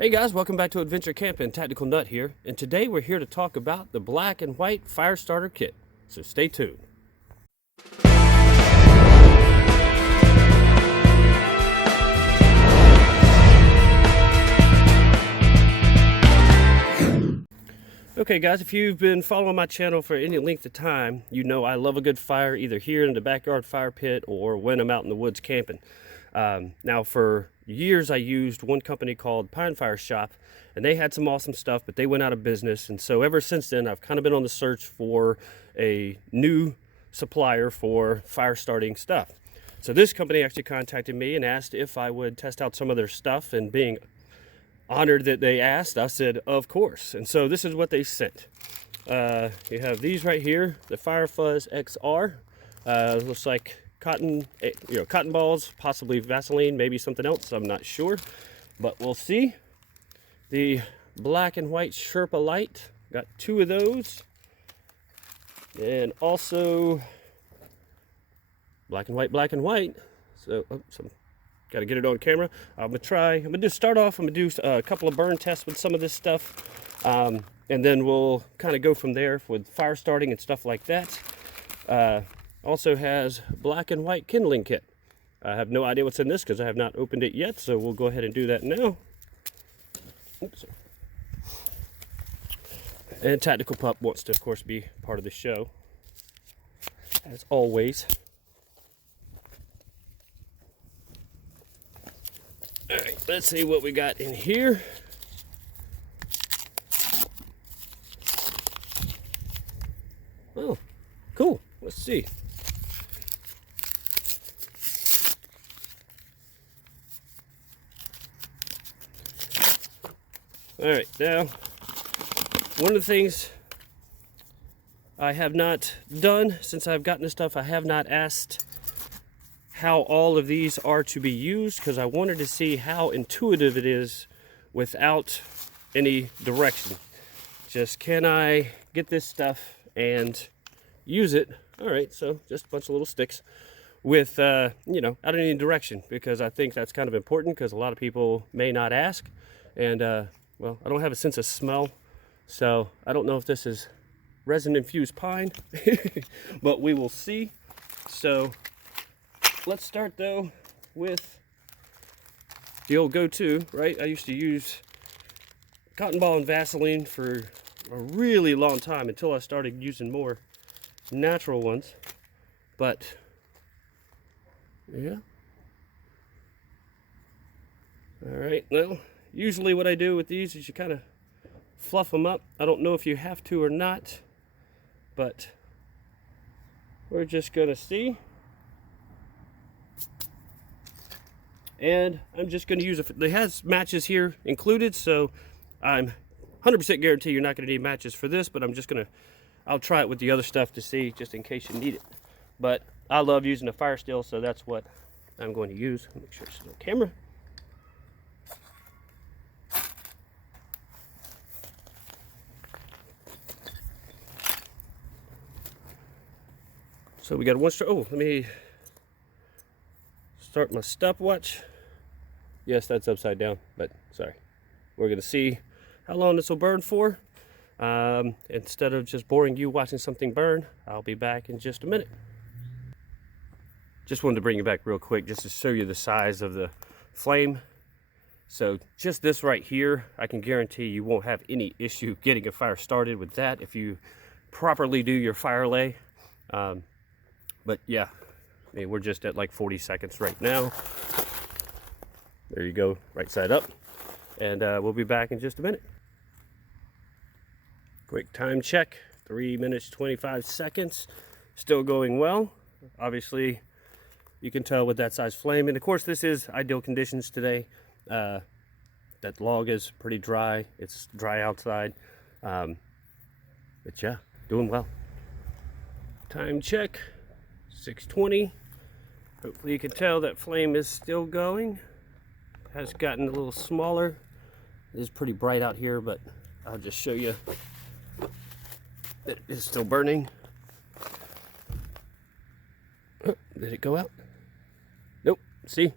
Hey guys, welcome back to Adventure Camping. Tactical Nut here, and today we're here to talk about the black and white fire starter kit. So stay tuned. Okay guys, if you've been following my channel for any length of time, you know I love a good fire either here in the backyard fire pit or when I'm out in the woods camping. Now for years I used one company called Pine Fire Shop, and they had some awesome stuff, but they went out of business. And so ever since then I've kind of been on the search for a new supplier for fire starting stuff. So this company actually contacted me and asked if I would test out some of their stuff, and being honored that they asked, I said of course. And so this is what they sent. You have these right here, the Fire Fuzz XR. Looks like cotton balls, possibly Vaseline, maybe something else, I'm not sure, but we'll see. The black and white Sherpa light, got two of those, and also black and white. So got to get it on camera. I'm gonna just start off. I'm gonna do a couple of burn tests with some of this stuff, and then we'll kind of go from there with fire starting and stuff like that. Also has black and white kindling kit. I have no idea what's in this because I have not opened it yet, so we'll go ahead and do that now. Oops. And Tactical Pup wants to, of course, be part of the show, as always. All right, let's see what we got in here. Oh, cool. Let's see. All right, now, one of the things I have not done since I've gotten this stuff, I have not asked how all of these are to be used, because I wanted to see how intuitive it is without any direction. Just, can I get this stuff and use it? All right, so just a bunch of little sticks with, out of any direction, because I think that's kind of important, because a lot of people may not ask. And, well, I don't have a sense of smell, so I don't know if this is resin-infused pine, but we will see. So let's start, though, with the old go-to, right? I used to use cotton ball and Vaseline for a really long time until I started using more natural ones. But, yeah. All right, now, usually what I do with these is you kind of fluff them up. I don't know if you have to or not, but we're just gonna see. And I'm just gonna use it has matches here included, so I'm 100% guarantee you're not gonna need matches for this, but I'll try it with the other stuff to see, just in case you need it. But I love using a fire still, so that's what I'm going to use. Make sure it's on camera. So we got one start. Oh, let me start my stopwatch. Yes, that's upside down, but sorry. We're gonna see how long this will burn for. Instead of just boring you watching something burn, I'll be back in just a minute. Just wanted to bring you back real quick just to show you the size of the flame. So just this right here, I can guarantee you won't have any issue getting a fire started with that if you properly do your fire lay. But yeah, I mean, we're just at like 40 seconds right now. There you go, right side up. And we'll be back in just a minute. Quick time check, 3 minutes, 25 seconds. Still going well. Obviously, you can tell with that size flame. And of course, this is ideal conditions today. That log is pretty dry. It's dry outside. But yeah, doing well. Time check. 6:20. Hopefully you can tell that flame is still going. Has gotten a little smaller. It is pretty bright out here, but I'll just show you that it is still burning. Oh, did it go out? Nope. See?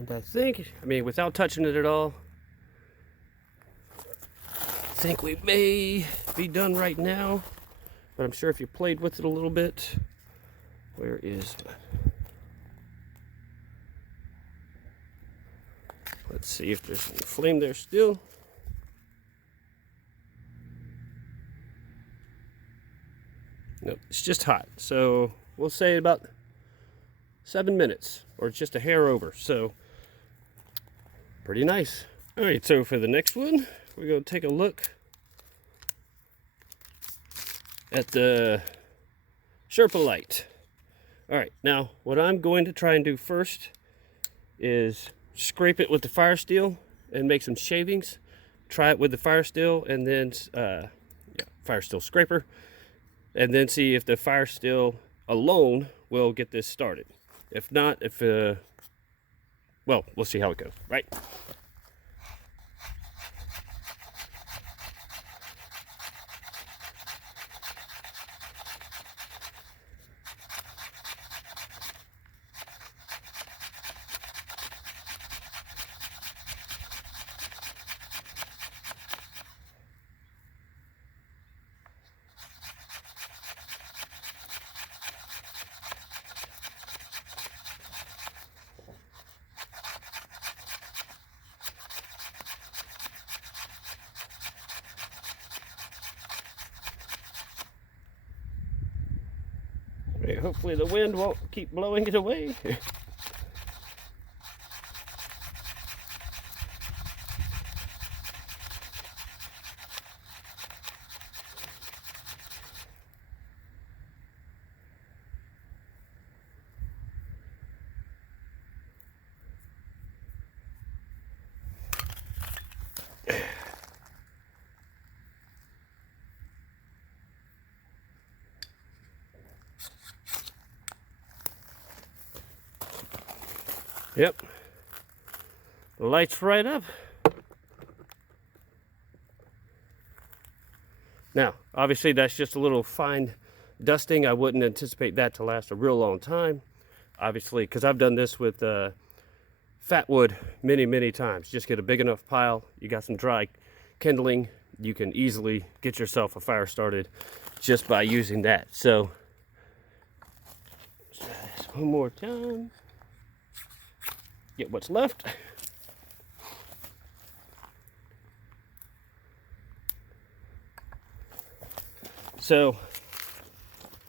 And I think, I mean, without touching it at all, I think we may be done right now. But I'm sure if you played with it a little bit, where is my... Let's see if there's any flame there still. Nope, it's just hot. So we'll say about 7 minutes, or just a hair over. So pretty nice. All right, so for the next one, we're going to take a look at the Sherpa light. All right, now what I'm going to try and do first is scrape it with the fire steel and make some shavings. Try it with the fire steel and then fire steel scraper, and then see if the fire steel alone will get this started. If not, well, we'll see how it goes, right? Hopefully the wind won't keep blowing it away. Yep, the light's right up. Now, obviously that's just a little fine dusting. I wouldn't anticipate that to last a real long time. Obviously, because I've done this with fat wood many times. Just get a big enough pile, you got some dry kindling, you can easily get yourself a fire started just by using that. So, let's try this one more time. Get what's left. So,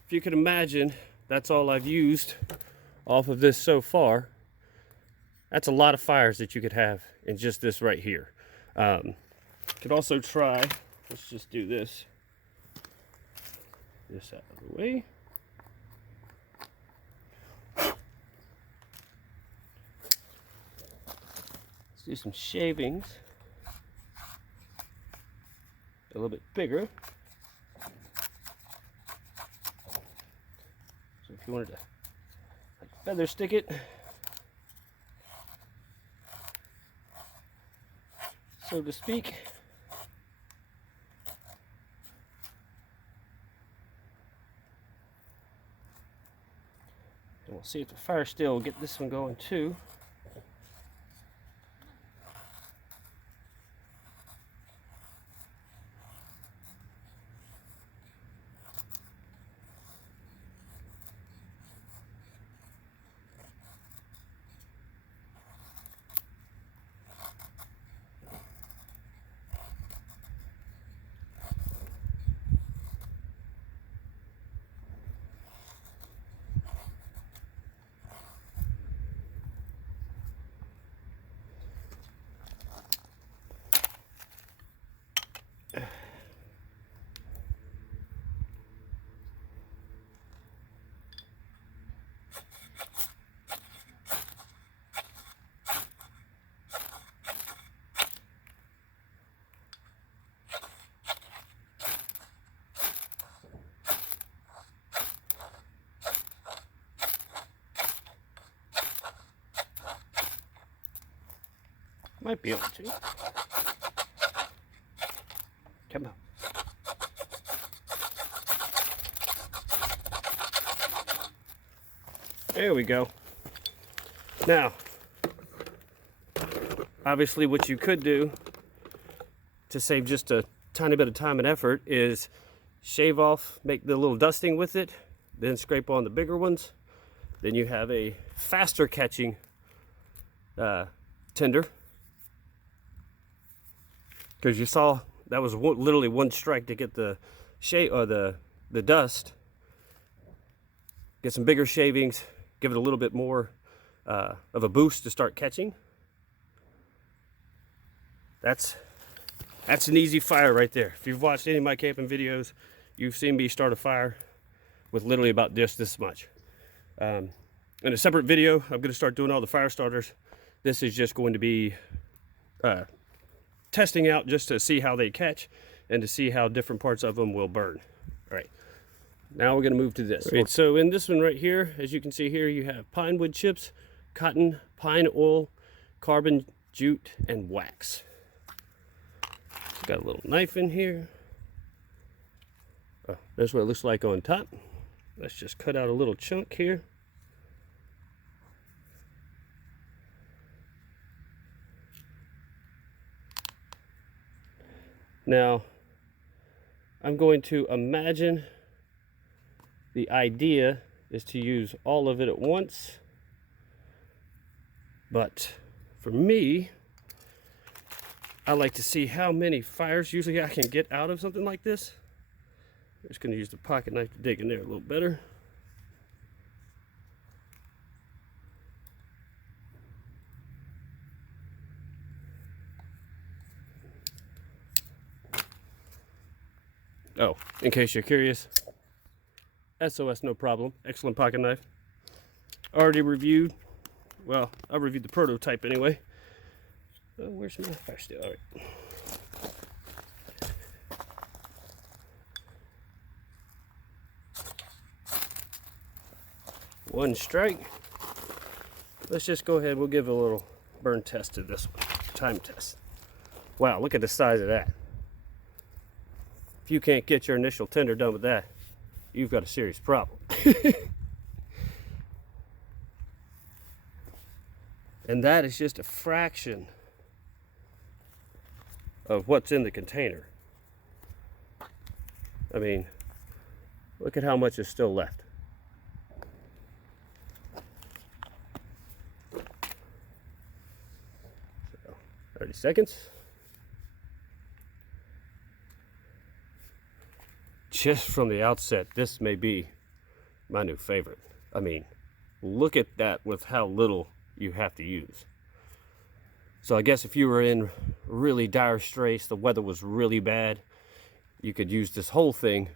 if you can imagine, that's all I've used off of this so far. That's a lot of fires that you could have in just this right here. Could also try, let's just do this out of the way. Let's do some shavings, a little bit bigger. So if you wanted to like feather stick it, so to speak. And we'll see if the fire steel will get this one going too. Might be able to. Come on. There we go. Now, Obviously, what you could do to save just a tiny bit of time and effort is shave off, make the little dusting with it, then scrape on the bigger ones. Then you have a faster catching tinder. Because you saw that was literally one strike to get the shave or the dust. Get some bigger shavings, give it a little bit more of a boost to start catching. That's an easy fire right there. If you've watched any of my camping videos, you've seen me start a fire with literally about just this much. In a separate video, I'm going to start doing all the fire starters. This is just going to be testing out just to see how they catch and to see how different parts of them will burn. All right, now we're going to move to this. All right, so in this one right here, as you can see here, you have pine wood chips, cotton, pine oil, carbon, jute, and wax. Got a little knife in here. Oh, that's what it looks like on top. Let's just cut out a little chunk here. Now, I'm going to imagine the idea is to use all of it at once. But for me, I like to see how many fires usually I can get out of something like this. I'm just going to use the pocket knife to dig in there a little better. Oh, in case you're curious, SOS no problem, excellent pocket knife. Already reviewed, well, I reviewed the prototype anyway. Oh, where's my fire steel? All right. One strike. Let's just go ahead, we'll give a little burn test to this one, time test. Wow, look at the size of that. If you can't get your initial tinder done with that, you've got a serious problem. And that is just a fraction of what's in the container. I mean, look at how much is still left. So, 30 seconds. Just from the outset, this may be my new favorite. I mean, look at that with how little you have to use. So I guess if you were in really dire straits, the weather was really bad, you could use this whole thing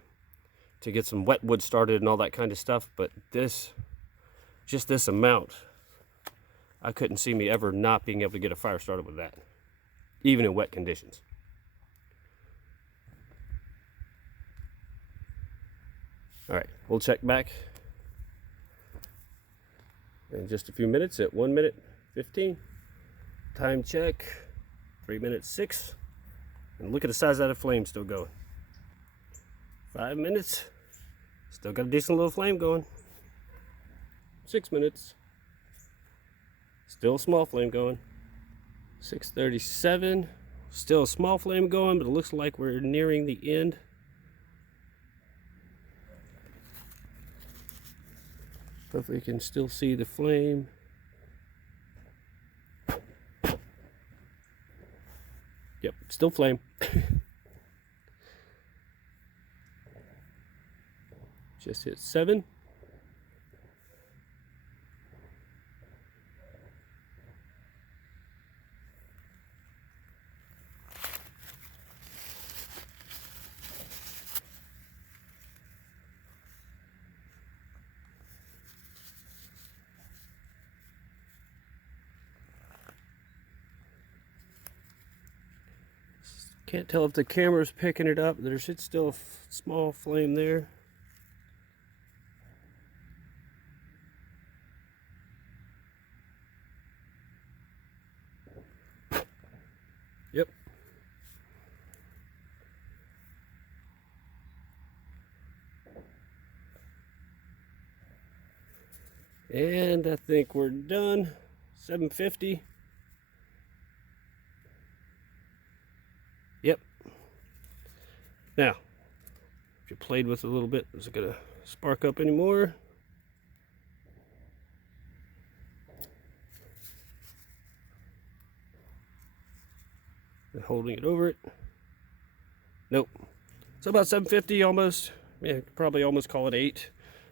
to get some wet wood started and all that kind of stuff. But this, just this amount, I couldn't see me ever not being able to get a fire started with that, even in wet conditions. All right, we'll check back in just a few minutes at 1 minute 15. Time check, 3 minutes 6. And look at the size of that flame still going. 5 minutes, still got a decent little flame going. 6 minutes, still a small flame going. 6:37, still a small flame going, but it looks like we're nearing the end. Hopefully you can still see the flame. Yep, still flame. Just hit 7. Can't tell if the camera's picking it up. There's still a small flame there. Yep. And I think we're done. 750. Now, if you played with it a little bit, is it going to spark up anymore? And holding it over it. Nope. So about 750 almost. Yeah, probably almost call it 8,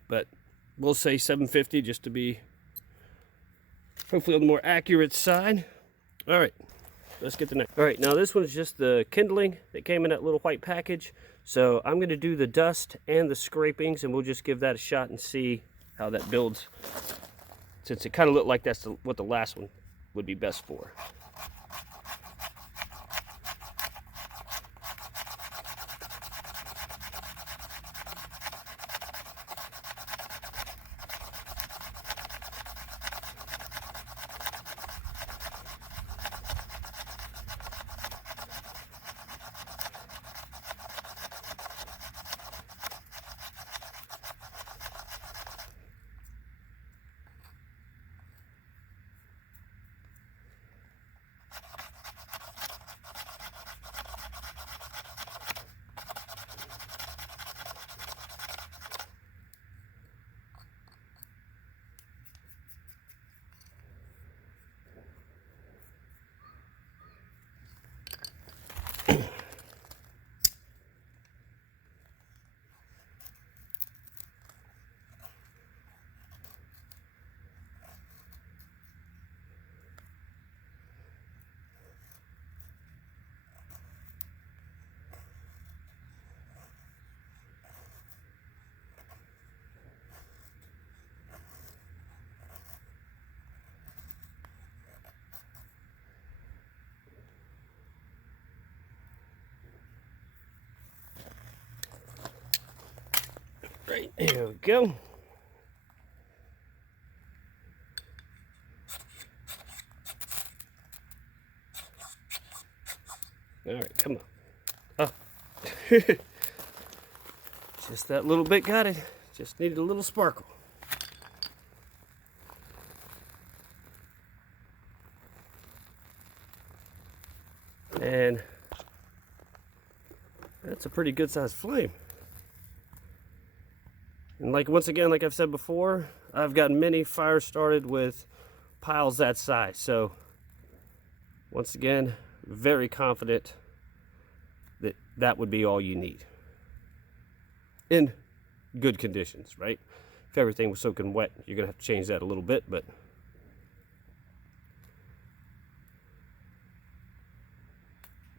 but we'll say 750 just to be hopefully on the more accurate side. All right, let's get the next. All right, now this one's just the kindling that came in that little white package. So I'm going to do the dust and the scrapings, and we'll just give that a shot and see how that builds, since it kind of looked like that's what the last one would be best for. Right, here we go. All right, come on. Oh. Just that little bit got it. Just needed a little sparkle. And that's a pretty good sized flame. And once again, like I've said before, I've gotten many fires started with piles that size. So once again, very confident that that would be all you need in good conditions, right? If everything was soaking wet, you're gonna have to change that a little bit, but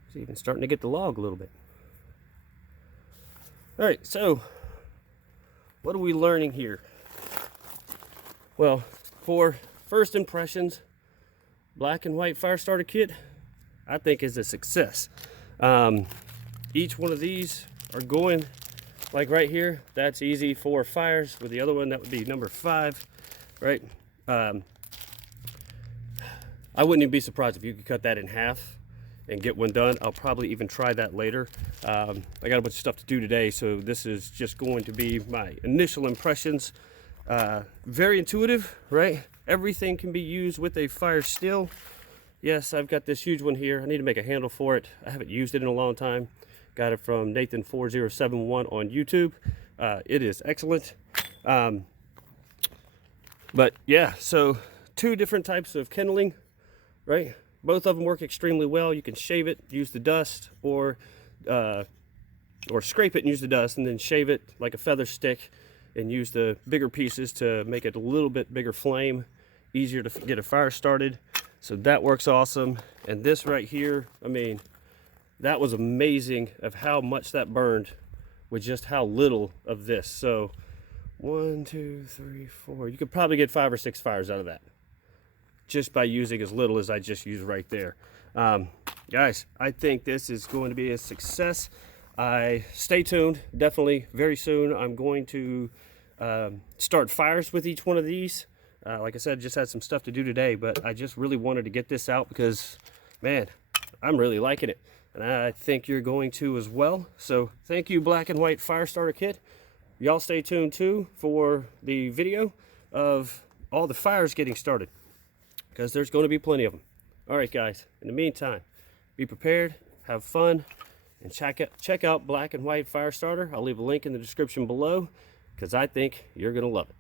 it's even starting to get the log a little bit. All right, so what are we learning here? Well, for first impressions, black and white fire starter kit, I think is a success. Each one of these are going, like right here, that's easy 4 fires. With the other one, that would be number 5, right? I wouldn't even be surprised if you could cut that in half and get one done. I'll probably even try that later. I got a bunch of stuff to do today, so this is just going to be my initial impressions. Very intuitive, right? Everything can be used with a fire still. Yes, I've got this huge one here. I need to make a handle for it. I haven't used it in a long time. Got it from Nathan4071 on YouTube. It is excellent. But yeah, so 2 different types of kindling, right? Both of them work extremely well. You can shave it, use the dust, or scrape it and use the dust, and then shave it like a feather stick and use the bigger pieces to make it a little bit bigger flame, easier to get a fire started. So that works awesome. And this right here, I mean, that was amazing of how much that burned with just how little of this. So 1, 2, 3, 4, you could probably get 5 or 6 fires out of that just by using as little as I just used right there. Guys, I think this is going to be a success. Stay tuned. Definitely very soon I'm going to start fires with each one of these. Like I said, just had some stuff to do today, but I just really wanted to get this out because, man, I'm really liking it. And I think you're going to as well. So thank you, Black and White Fire Starter Kit. Y'all stay tuned too for the video of all the fires getting started, because there's going to be plenty of them. All right, guys, in the meantime, be prepared, have fun, and check out Black and White Fire Starter. I'll leave a link in the description below because I think you're going to love it.